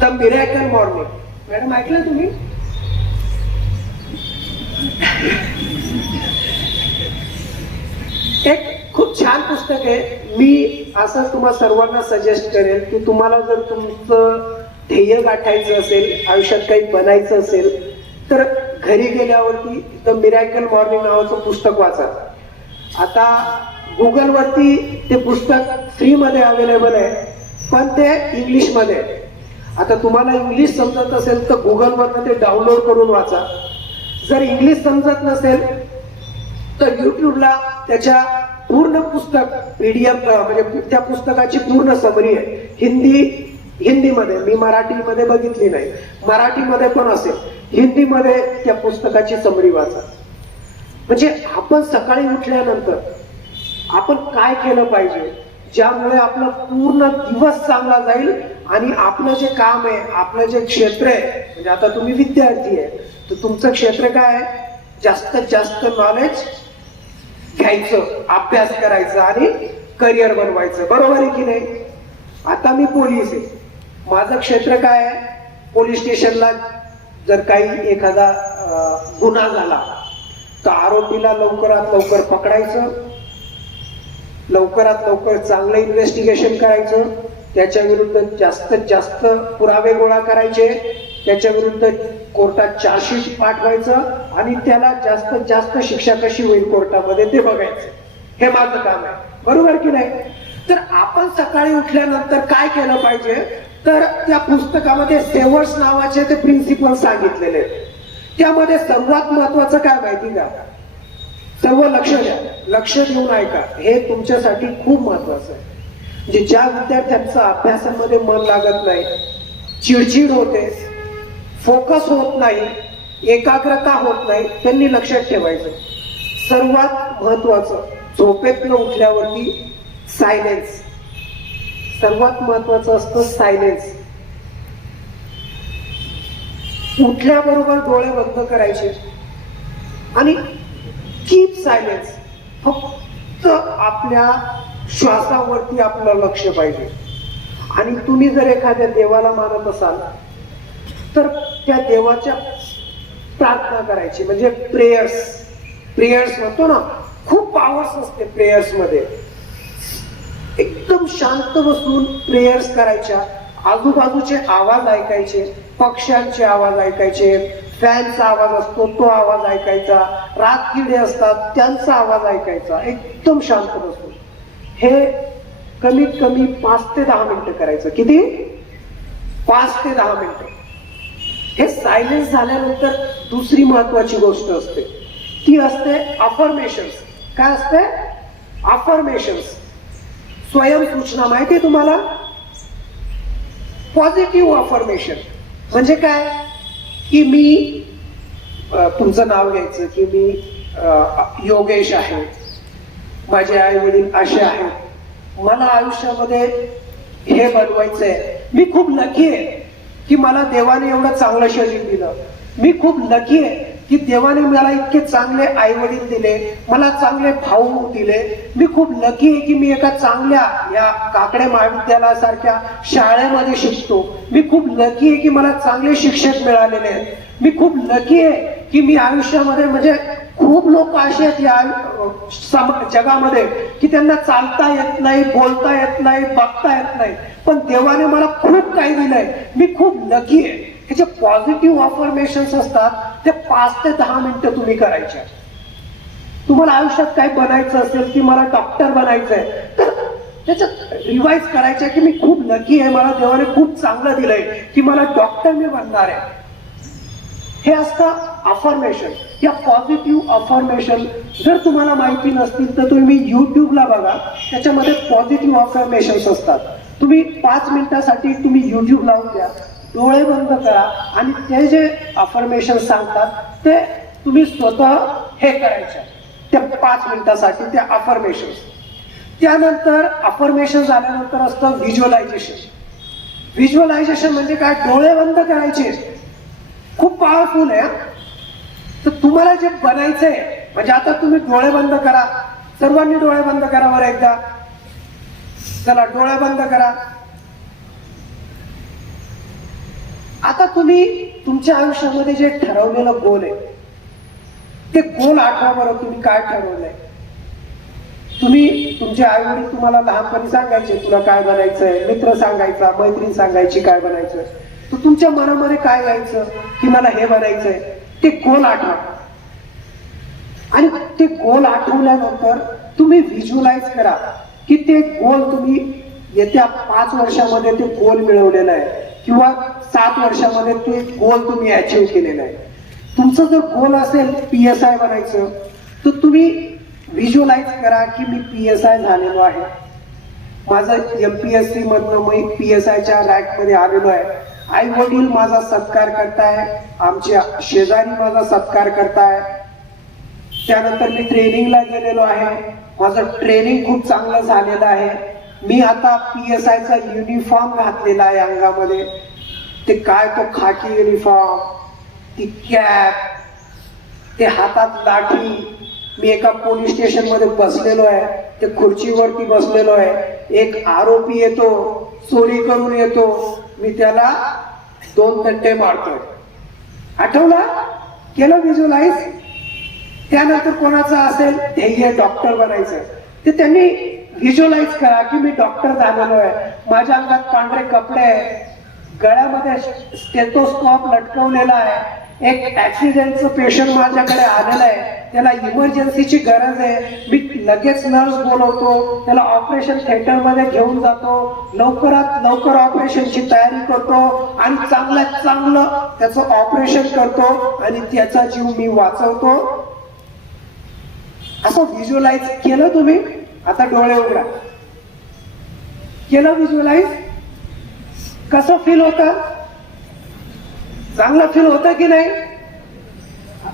The miracle morning. मॅडम ऐकलं तुम्ही? एक खूप छान पुस्तक आहे. मी असं तुम्हाला सर्वांना सजेस्ट करेल की तुम्हाला जर तुमचं ध्येय गाठायचं असेल, आयुष्यात काही बनायचं असेल, तर घरी गेल्यावरती द मिरॅकल मॉर्निंग नावाचं पुस्तक वाचा. आता गुगल वरती ते पुस्तक फ्री मध्ये अवेलेबल आहे, पण ते इंग्लिश मध्ये आहे. आता तुम्हाला इंग्लिश समजत असेल तर गुगल वरनं ते डाउनलोड करून वाचा. जर इंग्लिश समजत नसेल तर युट्यूबला त्याच्या पूर्ण पुस्तक PDF, म्हणजे त्या पुस्तकाची पूर्ण समरी आहे हिंदीमध्ये. मी मराठीमध्ये बघितली नाही, मराठीमध्ये पण असेल, हिंदीमध्ये त्या पुस्तकाची समरी वाचा. म्हणजे आपण सकाळी उठल्यानंतर आपण काय केलं पाहिजे, ज्यामुळे आपला पूर्ण दिवस चांगला जाईल आणि आपलं जे काम आहे, आपलं जे क्षेत्र आहे, म्हणजे आता तुम्ही विद्यार्थी आहे तर तुमचं क्षेत्र काय आहे? जास्तीत जास्त नॉलेज घ्यायचं, अभ्यास करायचं आणि करिअर बनवायचं, बरोबर आहे की नाही? आता मी पोलीस आहे, माझं क्षेत्र काय आहे? पोलीस स्टेशनला जर काही एखादा गुन्हा झाला तर आरोपीला लवकरात लवकर पकडायचं, लवकरात लवकर चांगलं इन्व्हेस्टिगेशन करायचं, त्याच्या विरुद्ध जास्तीत जास्त पुरावे गोळा करायचे, त्याच्या विरुद्ध कोर्टात चार्जशीट पाठवायचं आणि त्याला जास्तीत जास्त शिक्षा कशी होईल कोर्टामध्ये ते बघायचं. हे माझं काम आहे, बरोबर की नाही? तर आपण सकाळी उठल्यानंतर काय केलं पाहिजे? तर त्या पुस्तकामध्ये सेवर्स नावाचे ते प्रिन्सिपल सांगितलेले आहेत. त्यामध्ये सर्वात महत्वाचं काय माहिती का? सर्व लक्ष द्या, लक्ष देऊन ऐका, हे तुमच्यासाठी खूप महत्वाचं आहे. म्हणजे ज्या विद्यार्थ्यांचं अभ्यासामध्ये मन लागत नाही, चिडचिड होते, फोकस होत नाही, एकाग्रता होत नाही, त्यांनी लक्षात ठेवायचं सर्वात महत्वाचं झोपेतनं उठल्यावरती सायलेन्स. सर्वात महत्वाचं असतं सायलेन्स. उठल्याबरोबर डोळे बंद करायचे आणि कीप सायलेन्स. फक्त आपल्या श्वासावरती आपलं लक्ष पाहिजे. आणि तुम्ही जर एखाद्या देवाला मानत असाल तर त्या देवाच्या प्रार्थना करायची, म्हणजे प्रेयर्स म्हणतो ना, खूप पॉवर्स असते प्रेयर्स मध्ये. एकदम शांत बसून प्रेयर्स करायच्या, आजूबाजूचे आवाज ऐकायचे, पक्ष्यांचे आवाज ऐकायचे, फॅनचा आवाज असतो तो आवाज ऐकायचा, रातकिडे असतात त्यांचा आवाज ऐकायचा, एकदम शांत बसून. हे कमीत कमी 5 ते 10 मिनिटं करायचं. किती? 5 ते 10 मिनिटं. हे सायलेन्स झाल्यानंतर दुसरी महत्वाची गोष्ट असते, ती असते अफर्मेशन्स. काय असते? अफर्मेशन्स, स्वयंसूचना. माहिती तुम्हाला? पॉझिटिव्ह अफर्मेशन म्हणजे काय? की मी तुमचं नाव घ्यायचं की मी योगेश आहे, माझे आई वडील असे आहेत, मला आयुष्यामध्ये हे बनवायचंय, मी खूप लकी आहे की मला देवाने एवढं चांगलं शरीर दिलं, मी खूप लकी आहे की देवाने मला इतके चांगले आई वडील दिले, मला चांगले भाऊ दिले, मी खूप लकी आहे की मी एका चांगल्या या काकडे महाविद्यालयासारख्या शाळेमध्ये शिकतो, मी खूप लकी आहे की मला चांगले शिक्षक मिळालेले आहेत, मी खूप लकी आहे की मी आयुष्यामध्ये, म्हणजे खूप लोक असे आहेत या जगामध्ये की त्यांना चालता येत नाही, बोलता येत नाही, बघता येत नाही, पण देवाने मला खूप काही दिलंय, मी खूप लकी आहे. हे जे पॉझिटिव्ह अफर्मेशन्स असतात ते 5 ते 10 मिनिटं तुम्ही करायचे. तुम्हाला आयुष्यात काय बनायचं असेल की मला डॉक्टर बनायचंय तर त्याच्यात रिवाइज करायचं की मी खूप लकी आहे, मला देवाने खूप चांगलं दिलंय की मला डॉक्टर मी बनणार आहे. हे असतं अफर्मेशन. या पॉझिटिव्ह अफर्मेशन जर तुम्हाला माहिती नसतील तर तुम्ही युट्यूबला बघा, त्याच्यामध्ये पॉझिटिव्ह अफर्मेशन्स असतात. तुम्ही 5 मिनिटासाठी तुम्ही युट्यूब लावून द्या, डोळे बंद करा आणि ते जे अफर्मेशन सांगतात ते तुम्ही स्वतः हे करायचे त्या 5 मिनिटासाठी त्या अफर्मेशन्स. त्यानंतर अफर्मेशन झाल्यानंतर असतं व्हिज्युअलायझेशन. व्हिज्युअलायझेशन म्हणजे काय? डोळे बंद करायचे. खूप पॉवरफुल आहे. तर तुम्हाला जे बनायचंय, म्हणजे आता तुम्ही डोळे बंद करा, सर्वांनी डोळे बंद करा बरं एकदा. चला डोळे बंद करा. आता तुम्ही तुमच्या आयुष्यामध्ये जे ठरवलेलं गोल आहे ते गोल आठवा बरं. तुम्ही काय ठरवलंय? तुम्ही तुमचे आई वडील तुम्हाला लहानपणी सांगायचे तुला काय बनायचंय, मित्र सांगायचा, मैत्रीण सांगायची काय बनायचंय, तर तुमच्या मनामध्ये काय यायचं की मला हे बनायचंय. ते गोल आठवा आणि ते गोल आठवल्यानंतर तुम्ही व्हिज्युअलाइज करा की ते गोल तुम्ही येत्या 5 वर्षामध्ये ते गोल मिळवलेलं आहे किंवा 7 वर्षामध्ये ते गोल तुम्ही अचीव्ह केलेलं आहे. तुमचं जर गोल असेल PSI बनायचं तर तुम्ही व्हिज्युअलाइज करा की मी PSI झालेलो आहे, माझं MPSC मधनं मी PSIच्या रँक मध्ये आलेलो आहे, आई वडील माझा सत्कार करताय, आमच्या शेजारी माझा सत्कार करताय, त्यानंतर मी ट्रेनिंगला गेलेलो आहे, माझं ट्रेनिंग खूप चांगलं झालेलं आहे, मी आता PSIचा युनिफॉर्म घातलेला आहे अंगामध्ये. ते काय तो खाकी युनिफॉर्म, ती कॅप, ते हातात लाठी, मी एका पोलीस स्टेशन मध्ये बसलेलो आहे ते खुर्चीवरती बसलेलो आहे, एक आरोपी येतो, चोरी करून येतो, मी त्याला 2 तंटे मारतोय. आठवला? केलं व्हिज्युअलाइज? त्यानंतर कोणाचं असेल ध्येय डॉक्टर बनायचं, ते त्यांनी व्हिज्युअलाइज करा की मी डॉक्टर झालेलो आहे, माझ्या अंगात पांढरे कपडे आहे, गळ्यामध्ये स्टेथोस्कोप लटकवलेला आहे, एक ऍक्सिडेंटचं पेशंट माझ्याकडे आलेलं आहे, त्याला इमर्जन्सीची गरज आहे, मी लगेच नर्स बोलवतो, त्याला ऑपरेशन थिएटर मध्ये घेऊन जातो, लवकरात लवकर ऑपरेशनची तयारी करतो आणि चांगल्यात चांगलं त्याचं ऑपरेशन करतो आणि त्याचा जीव मी वाचवतो. असं व्हिज्युअलाइज केलं तुम्ही? आता डोळे उघडा. केलं व्हिज्युअलाइज? कसं फील होतं? चांगलं फील होतं की नाही?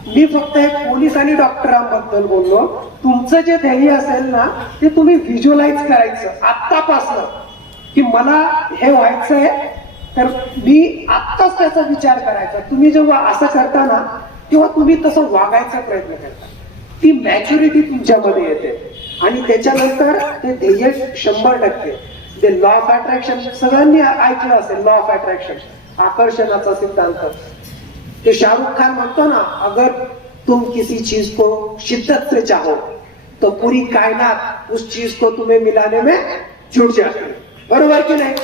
मी फक्त एक पोलीस आणि डॉक्टरांबद्दल बोललो. तुमचं जे ध्येय असेल ना ते तुम्ही व्हिज्युअलाइज करायचं आत्तापासून, की मला हे व्हायचंय तर मी आत्ताच त्याचा विचार करायचा. तुम्ही जेव्हा असं करता ना तेव्हा तुम्ही तसं वागायचा प्रयत्न करता, ती मॅच्युरिटी तुमच्यामध्ये येते आणि त्याच्यानंतर ते ध्येय 100%. ते लॉ ऑफ अट्रॅक्शन सगळ्यांनी ऐकलं असेल, लॉ ऑफ अट्रॅक्शन, आकर्षणाचा सिद्धांत. ते शाहरुख खान म्हणतो ना, अगर तुम किसी चीज को शिद्दत से चाहो तो पूरी कायनात उस चीज को तुम्हें मिलाने में जुट जाती है. बरोबर की नाही?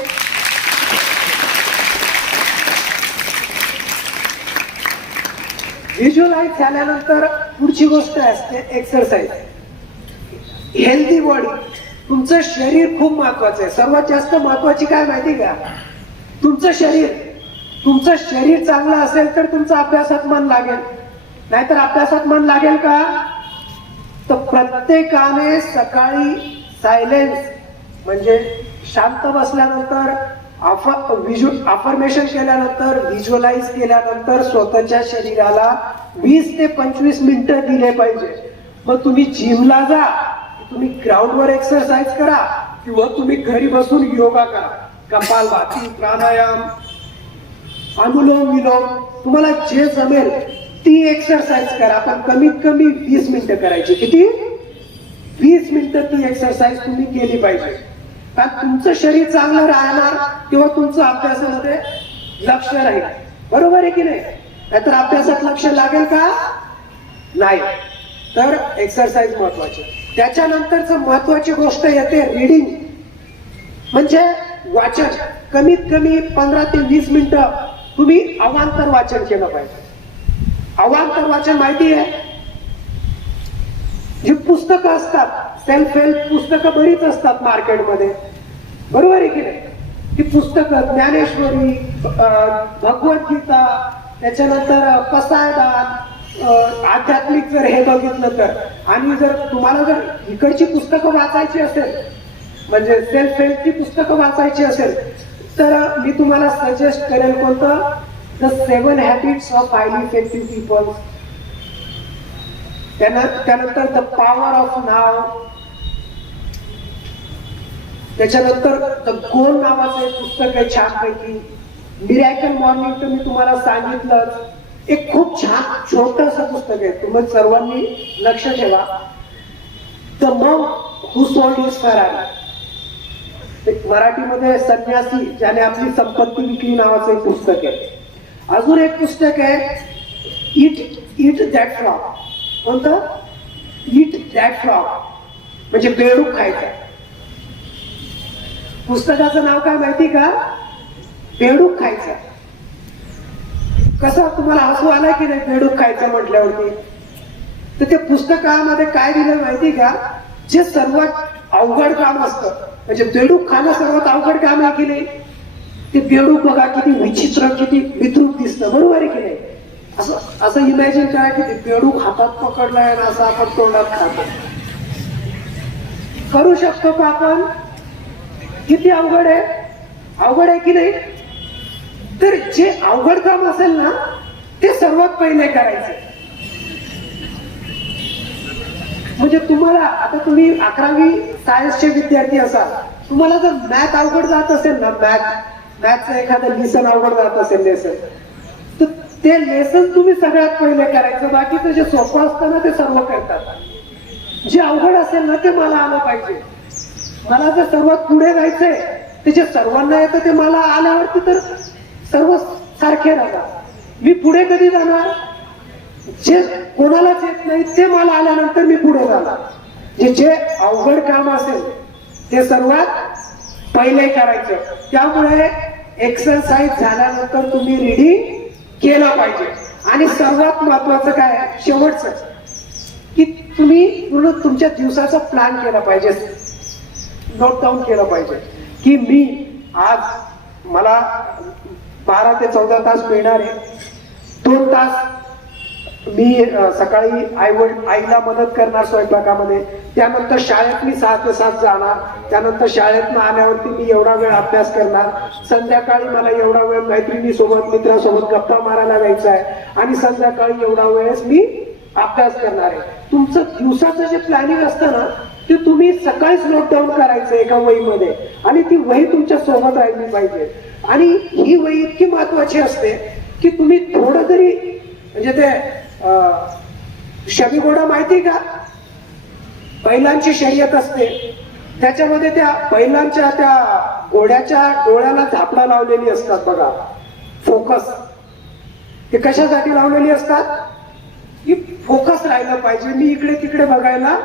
व्हिज्युअलाइज झाल्यानंतर पुढची गोष्ट असते एक्सरसाइज. Healthy body. तुमचं शरीर खूप महत्वाचं आहे. सर्वात जास्त महत्वाची काय माहिती का? तुमचं शरीर. तुमचं शरीर चांगलं असेल तर तुमचं अभ्यासात मन लागेल, नाहीतर अभ्यासात मन लागेल का? तर प्रत्येकाने सकाळी सायलेन्स म्हणजे शांत बसल्यानंतर, अफर्मेशन केल्यानंतर, व्हिज्युअलाइज केल्यानंतर स्वतःच्या शरीराला 20 ते 25 मिनिटं दिले पाहिजे. मग तुम्ही जिमला जा, तुम्ही ग्राउंडवर एक्सरसाइज करा, किंवा तुम्ही घरी बसून योगा करा, कपालभाती, प्राणायाम, अनुलोम विलोम, तुम्हाला जे जमेल ती एक्सरसाइज करा. पण कमीत कमी 20 मिनिटं करायची. किती? 20 मिनिटं ती एक्सरसाइज तुम्ही केली पाहिजे. कारण तुमचं शरीर चांगलं राहणार तेव्हा तुमचं अभ्यासामध्ये लक्ष राहील. बरोबर आहे की नाही? नाहीतर अभ्यासात लक्ष लागेल का? नाही. तर एक्सरसाइज महत्वाची. त्याच्यानंतरच महत्वाची गोष्ट येते रीडिंग, म्हणजे वाचन. कमीत कमी 15 ते 20 मिनिटं तुम्ही अवांतर वाचन केलं पाहिजे. अवांतर वाचन माहिती आहे? जी पुस्तकं असतात, सेल्फ हेल्प पुस्तकं बरीच असतात मार्केटमध्ये, बरोबर आहे की नाही? ती पुस्तकं ज्ञानेश्वरी, भगवद्गीता, त्याच्यानंतर पसायदान, आध्यात्मिक जर हे बघितलं तर, आणि जर तुम्हाला जर इकडची पुस्तकं वाचायची असेल, म्हणजे सेल्फ हेल्पची पुस्तकं वाचायची असेल, तर मी तुम्हाला सजेस्ट करेल कोणतं? The 7 habits of highly effective people. त्यानंतर द पॉवर ऑफ नाव. त्याच्यानंतर द गोल नावाचं एक पुस्तक आहे छानपैकी. मिरॅकल मॉर्निंग तर मी तुम्हाला सांगितलंच. एक खूप छान छोटस पुस्तक आहे, तुम्ही सर्वांनी लक्ष ठेवा. The monk who sold his Ferrari. मराठीमध्ये संन्यासी ज्याने आपली संपत्ती विकली नावाचं एक पुस्तक आहे. अजून एक पुस्तक आहे इट दॅट फ्रॉग. कोणतं? इट दॅट फ्रॉग म्हणजे बेडूक खायचा. पुस्तकाचं नाव काय माहिती का? बेडूक खायचा. कसं तुम्हाला हसू आलाय की नाही बेडूक खायचं म्हटल्यावरती? तर त्या पुस्तकामध्ये काय दिलं माहिती का? जे सर्वात अवघड काम असतं, म्हणजे बेडूक खाणं सर्वात अवघड काम आहे की नाही? ते बेडूक बघा किती विचित्र, किती विद्रूप दिसतं, बरोबर आहे की नाही? असं इमॅजिन करा की ते बेडूक हातात पकडलाय ना असं आपण तोंडात खातो. करू शकतो का आपण? किती अवघड आहे? अवघड आहे की नाही? तर जे अवघड काम असेल ना ते सर्वात पहिले करायचं. म्हणजे तुम्हाला आता तुम्ही 11वी सायन्सचे विद्यार्थी असाल, तुम्हाला जर मॅथ अवघड जात असेल ना, मॅथचं एखादं लेसन अवघड जात असेल लेसन, तर ते लेसन तुम्ही सगळ्यात पहिले करायचं. बाकीचं जे सोपं असतं ना ते सर्व करतात. जे अवघड असेल ना ते मला आलं पाहिजे. मला जर सर्वात पुढे जायचंय ते जे सर्वांना येतं ते मला आल्यावरती तर सर्व सारखे राहतात. मी पुढे कधी जाणार? जे कोणालाच येत नाही ते मला आल्यानंतर मी पुढे जाणार. जे अवघड काम असेल ते सर्वात पहिले करायचं. त्यामुळे एक्सरसाइज झाल्यानंतर तुम्ही रीडिंग केलं पाहिजे. आणि सर्वात महत्वाचं काय शेवटचं की तुम्ही पूर्ण तुमच्या दिवसाचा प्लॅन केला पाहिजे, नोट डाऊन केलं पाहिजे की मी आज मला 12 ते 14 तास मिळणार आहे. 2 तास मी सकाळी आईला मदत करणार स्वयंपाकामध्ये. त्यानंतर शाळेत मी 6 ते 7 जाणार. त्यानंतर शाळेतनं आल्यावरती मी एवढा वेळ अभ्यास करणार. संध्याकाळी मला एवढा वेळ मैत्रिणीसोबत मित्रासोबत गप्पा मारायला जायचा आहे आणि संध्याकाळी एवढा वेळेस मी अभ्यास करणार आहे. तुमचं दिवसाचं जे प्लॅनिंग असतं ना ते तुम्ही सकाळीच नोट डाऊन करायचं एका वहीमध्ये आणि ती वही तुमच्या सोबत राहिली पाहिजे. आणि ही वही इतकी महत्वाची असते की तुम्ही थोडं तरी म्हणजे ते शमी घोडा माहिती का? बैलांची शर्यत असते. त्याच्यामध्ये त्या बैलांच्या त्या घोड्याच्या डोळ्याला झापडा लावलेली असतात बघा, फोकस. ते कशासाठी लावलेली असतात की फोकस राहिलं पाहिजे, मी इकडे तिकडे बघायला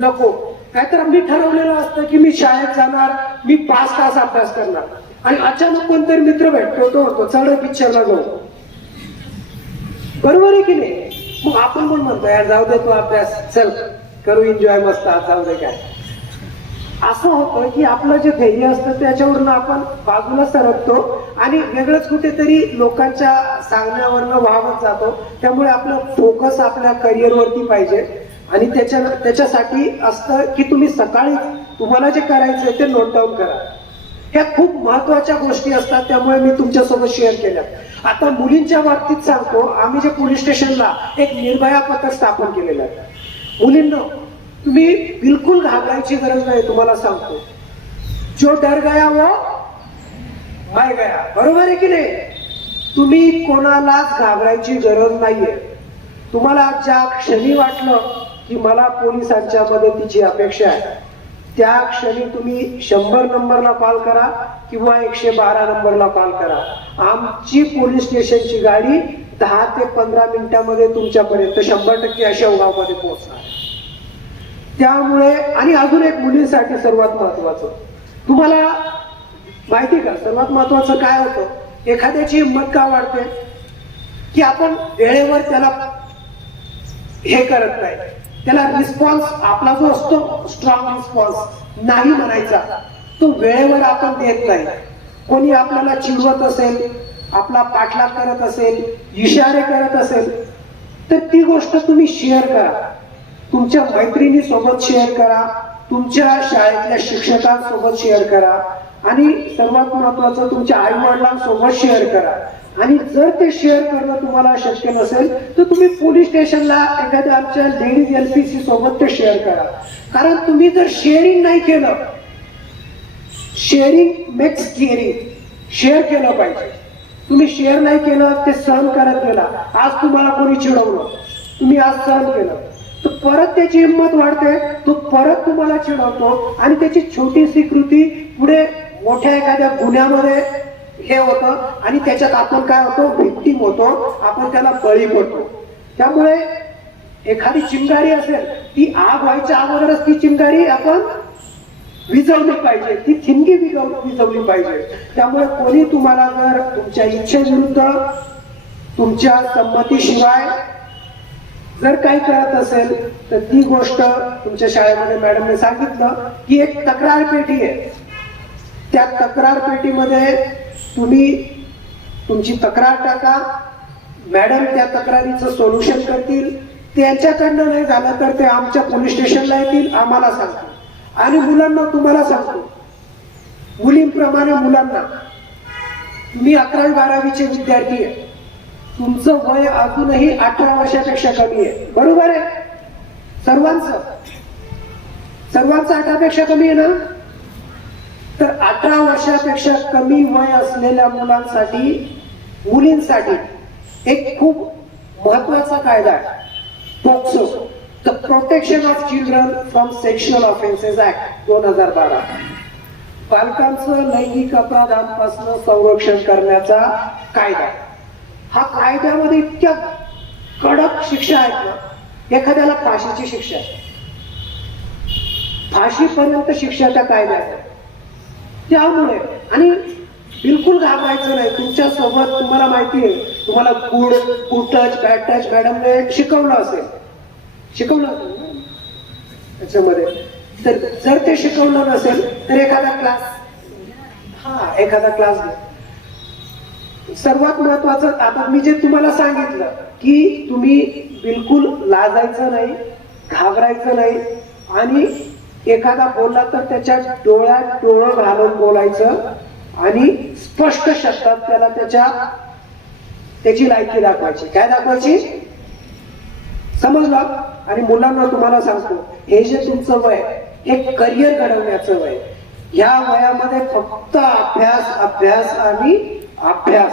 नको. नाहीतर मी ठरवलेलं असतं की मी शाळेत जाणार, मी 5 तास अभ्यास करणार आणि अचानक कोणतरी मित्र भेटतो, तो म्हणतो चल पिक्चरला जाऊ. बरोबर आहे की नाही? मग आपण पण म्हणतो यार जाऊ दे तू अभ्यास, चल करू एन्जॉय मस्त, आज जाऊ दे. काय असं होतं की आपलं जे ध्येय असतं त्याच्यावरनं आपण बाजूला सरकतो आणि वेगळंच कुठेतरी लोकांच्या सांगण्यावरनं वाहवत जातो. त्यामुळे आपलं फोकस आपल्या करिअरवरती पाहिजे. आणि त्याच्यासाठी असतं की तुम्ही सकाळी तुम्हाला जे करायचंय ते नोट डाऊन करा. ह्या खूप महत्वाच्या गोष्टी असतात, त्यामुळे मी तुमच्यासोबत शेअर केल्या. आता मुलींच्या बाबतीत सांगतो, आम्ही जे पोलीस स्टेशनला एक निर्भया पथक स्थापन केलेलं आहे. मुलींनो तुम्ही बिलकुल घाबरायची गरज नाही. तुम्हाला सांगतो जो डर गया वो माय गया. बरोबर आहे की नाही? तुम्ही कोणालाच घाबरायची गरज नाहीये. तुम्हाला ज्या क्षणी वाटलं की मला पोलिसांच्या मदतीची अपेक्षा आहे त्या क्षणी तुम्ही 100 नंबरला कॉल करा किंवा 112 नंबरला कॉल करा. आमची पोलीस स्टेशनची गाडी 10 ते 15 मिनिटांमध्ये तुमच्यापर्यंत 100% अशा गावामध्ये पोहोचणार. त्यामुळे आणि अजून एक मुलींसाठी सर्वात महत्वाचं, तुम्हाला माहिती का सर्वात महत्वाचं काय होतं? एखाद्याची हिंमत का वाढते की आपण वेळेवर त्याला हे करत नाही, त्याला रिस्पॉन्स आपला जो असतो स्ट्रॉंग रिस्पॉन्स नाही म्हणायचा, तो वेळेवर आपण देत नाही. कोणी आपल्याला चिडवत असेल, आपला पाठलाग करत असेल, इशारे करत असेल तर ती गोष्ट तुम्ही शेअर करा. तुमच्या मैत्रिणीसोबत शेअर करा, तुमच्या शाळेतल्या शिक्षकांसोबत शेअर करा आणि सर्वात महत्वाचं तुमच्या आई वडिलांसोबत शेअर करा. आणि जर ते शेअर करणं तुम्हाला शक्य नसेल तर तुम्ही पोलीस स्टेशनला एखाद्या आमच्या लेडीज LPC सोबत ते शेअर करा. कारण तुम्ही जर शेअरिंग नाही केलं, शेअरिंग मेक्स केअरिंग, शेअर केलं पाहिजे. तुम्ही शेअर नाही केलं, ते सहन करत गेला, आज तुम्हाला कोणी चिडवलं, तुम्ही आज सहन केलं तर परत त्याची हिंमत वाढते, तो परत तुम्हाला चिडवतो आणि त्याची छोटीशी कृती पुढे मोठ्या एखाद्या गुन्ह्यामध्ये हे होतं आणि त्याच्यात आपण काय होतो, व्हिक्टिम होतो, आपण त्याला बळी पडतो. त्यामुळे एखादी चिंगारी असेल, ती आग व्हायच्या अगोदरच ती चिंगारी आपण विझवली पाहिजे, ती थिंगी विझवली पाहिजे. त्यामुळे कोणी तुम्हाला जर तुमच्या इच्छेविरुद्ध, तुमच्या संमतीशिवाय जर काही करत असेल तर ती गोष्ट तुमच्या शाळेमध्ये मॅडमने सांगितलं की एक तक्रार पेटी आहे. त्या तक्रार पेटीमध्ये तुम्ही तुमची तक्रार टाका, मॅडम त्या तक्रारीचं सोल्युशन करतील. त्यांच्याकडनं नाही झालं तर ते आमच्या पोलीस स्टेशनला येतील, आम्हाला सांगतील. आणि मुलांना तुम्हाला सांगतो, मुलींप्रमाणे मुलांना, तुम्ही 11वी 12वीचे विद्यार्थी आहे, तुमचं वय अजूनही 18 वर्षापेक्षा कमी आहे. बरोबर आहे? सर्वांचं 18 पेक्षा कमी आहे ना? तर 18 वर्षापेक्षा कमी वय असलेल्या मुलांसाठी, मुलींसाठी एक खूप महत्वाचा कायदा आहे, POCSO. The protection of children from sexual offences act 2012, बालकांचं लैंगिक अपराधांपासून संरक्षण करण्याचा कायदा. हा कायद्यामध्ये इतक्या कडक शिक्षा आहेत ना, एखाद्याला फाशीची शिक्षा आहे, फाशीपर्यंत शिक्षा त्या कायद्यात आहे. त्यामुळे आणि बिलकुल घाबरायचं नाही. तुमच्या सोबत तुम्हाला माहिती आहे, तुम्हाला गुड टच बॅड टच मॅडमने शिकवलं असेल ना त्याच्यामध्ये. तर जर ते शिकवलं नसेल तर एखादा क्लास सर्वात महत्वाचं आता मी जे तुम्हाला सांगितलं की तुम्ही बिलकुल लाजायचं नाही, घाबरायचं नाही आणि एखादा बोलला तर त्याच्या डोळ्यात डोळं घालून बोलायचं आणि स्पष्ट शब्दात त्याला त्याची लायकी दाखवायची. काय दाखवायची? समजलं? आणि मुलांना तुम्हाला सांगतो, हे जे तुमचं वय, हे करिअर घडवण्याचं वय. या वयामध्ये फक्त अभ्यास अभ्यास आणि अभ्यास.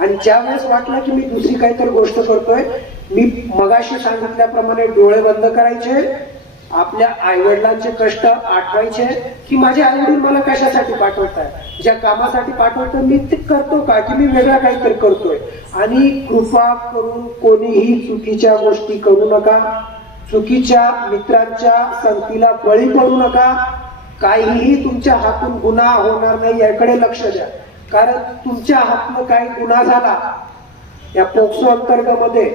आणि ज्या वेळेस वाटलं की मी दुसरी काहीतरी गोष्ट करतोय, मी मगाशी सांगितल्याप्रमाणे डोळे बंद करायचे, आपल्या आई वडिलांचे कष्ट आठवायचे की माझे आई वडील मला कशासाठी पाठवताय, ज्या कामासाठी पाठवतोय मी ते करतो का, की मी वेगळा काहीतरी करतोय. आणि कृपा करून कोणीही चुकीच्या गोष्टी करू नका, चुकीच्या मित्रांच्या संगतीला बळी पडू नका. काहीही तुमच्या हातून गुन्हा होणार नाही याकडे लक्ष द्या. कारण तुमच्या हातून काही गुन्हा झाला या पोक्सो अंतर्गतमध्ये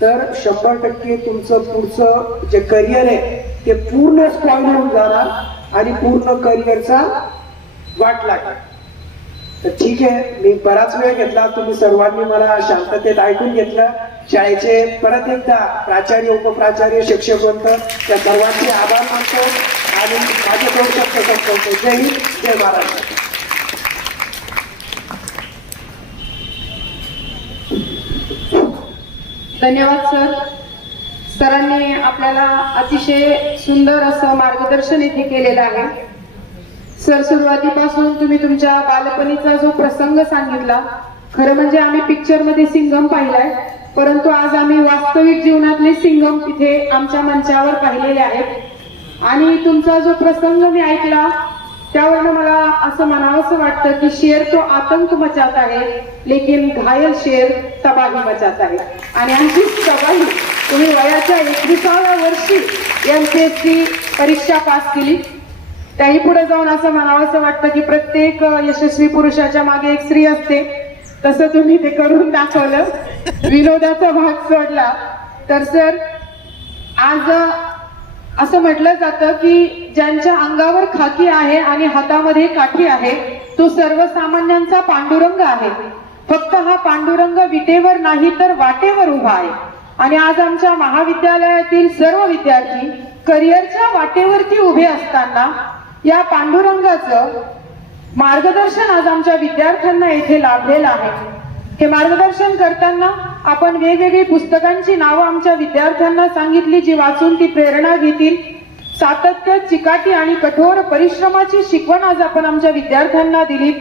तर 100% तुमचं पुढचं जे करिअर आहे ते पूर्ण स्पॉइल होऊन जाणार आणि पूर्ण करिअरचा वाट लागेल. तर ठीक आहे, मी बराच वेळ घेतला, तुम्ही सर्वांनी मला शांततेत ऐकून घेतलं. शाळेचे परत एकदा प्राचार्य, उपप्राचार्य, शिक्षक वर्ग त्या सर्वांचे आभार मानतो आणि माझे 2 शब्द संपवतो. जय हिंद, जय महाराष्ट्र. धन्यवाद सर. सरांनी आपल्याला अतिशय सुंदर असं मार्गदर्शन इथे केलेलं आहे. सर, सुरुवातीपासून तुम्ही तुमच्या बालपणीचा जो प्रसंग सांगितला, खरं म्हणजे आम्ही पिक्चर मध्ये सिंघम पाहिलाय, परंतु आज आम्ही वास्तविक जीवनातले सिंघम इथे आमच्या मंचावर पाहिलेले आहेत. आणि तुमचा जो प्रसंग मी ऐकला त्यावरनं मला असं म्हणावंसं वाटतं की शेर तो आतंक मचाता है, लेकिन घायल शेर तबाही मचाता है. आणि आणखीच तबाही तुम्ही वयाच्या 21व्या वर्षी MPSC परीक्षा पास केली. त्याही पुढे जाऊन असं म्हणावंसं वाटतं की प्रत्येक यशस्वी पुरुषाच्या मागे एक स्त्री असते, तसं तुम्ही ते करून दाखवलं. विनोदाचा भाग सोडला तर सर, आज असं म्हटलं जातं की ज्यांच्या अंगावर खाकी आहे आणि हातामध्ये काठी आहे तो सर्वसामान्यांचा पांडुरंग आहे. फक्त हा पांडुरंग विटेवर नाही तर वाटेवर उभा आहे. आणि आज आमच्या महाविद्यालयातील सर्व विद्यार्थी करिअरच्या वाटेवरती उभे असताना या पांडुरंगाचं मार्गदर्शन आज आमच्या विद्यार्थ्यांना येथे लाभलेलं आहे. हे मार्गदर्शन करताना आपण वेगवेगळी पुस्तकांची नावं आमच्या विद्यार्थ्यांना सांगितली, जी वाचून ती प्रेरणा घेतील. सातत्य, चिकाटी आणि कठोर परिश्रमाची शिकवण आज आपण आमच्या विद्यार्थ्यांना दिली.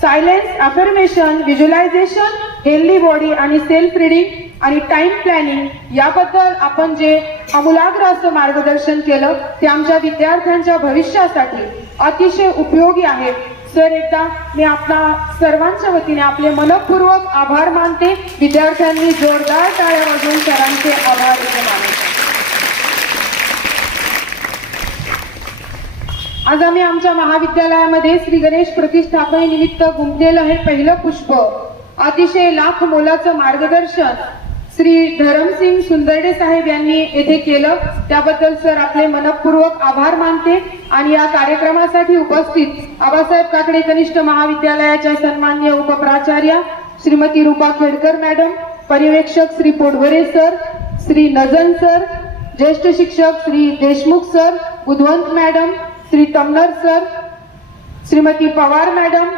Silence, affirmation, visualisation, healthy body आणि सेल्फ रिडिंग आणि टाइम प्लॅनिंग याबद्दल आपण जे आमूलाग्र असं मार्गदर्शन केलं ते आमच्या विद्यार्थ्यांच्या भविष्यासाठी अतिशय उपयोगी आहे. सर, एकदा मी आपल्या सर्वांच्या वतीने आपले मनपूर्वक आभार मानते. विद्यार्थ्यांनी जोरदार टाळ्या वाजवून सरांचे आभार मानते. आज आम्ही आमच्या महाविद्यालयामध्ये श्री गणेश प्रतिष्ठापनेनिमित्त गुंफलेलं हे पहिलं पुष्प, अतिशय लाख मोलाचं मार्गदर्शन श्री धरमसिंग सुंदरडे साहेब यांनी येथे केलं. त्याबद्दल सर आपले मनपूर्वक आभार मानते. आणि या कार्यक्रमासाठी उपस्थित आबासाहेब काकडे कनिष्ठ महाविद्यालयाच्या सन्माननीय उपप्राचार्य श्रीमती रूपा खेडकर मॅडम, पर्यवेक्षक श्री पोडवरे सर, श्री नजन सर, ज्येष्ठ शिक्षक Shri Deshmukh sir, Budhwant madam, Shri Tamnar sir, Shrimati Pawar madam,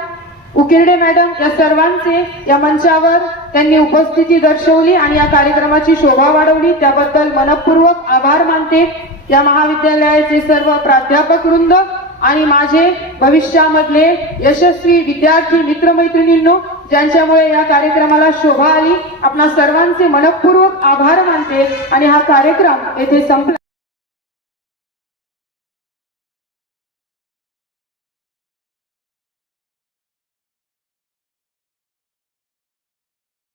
Ukirde madam, या सर्वांचे या मंचावर त्यांनी उपस्थिती दर्शवली आणि या कार्यक्रमाची शोभा वाढवली, त्याबद्दल मनपूर्वक आभार मानते. या महाविद्यालयाचे सर्व प्राध्यापक वृंद आणि माझे भविष्यामधले यशस्वी विद्यार्थी मित्रमैत्रिणींनो, ज्यांच्यामुळे या कार्यक्रमाला शोभा आली. आपणा सर्वांचे मनपूर्वक आभार मानते आणि हा कार्यक्रम येथे संपला.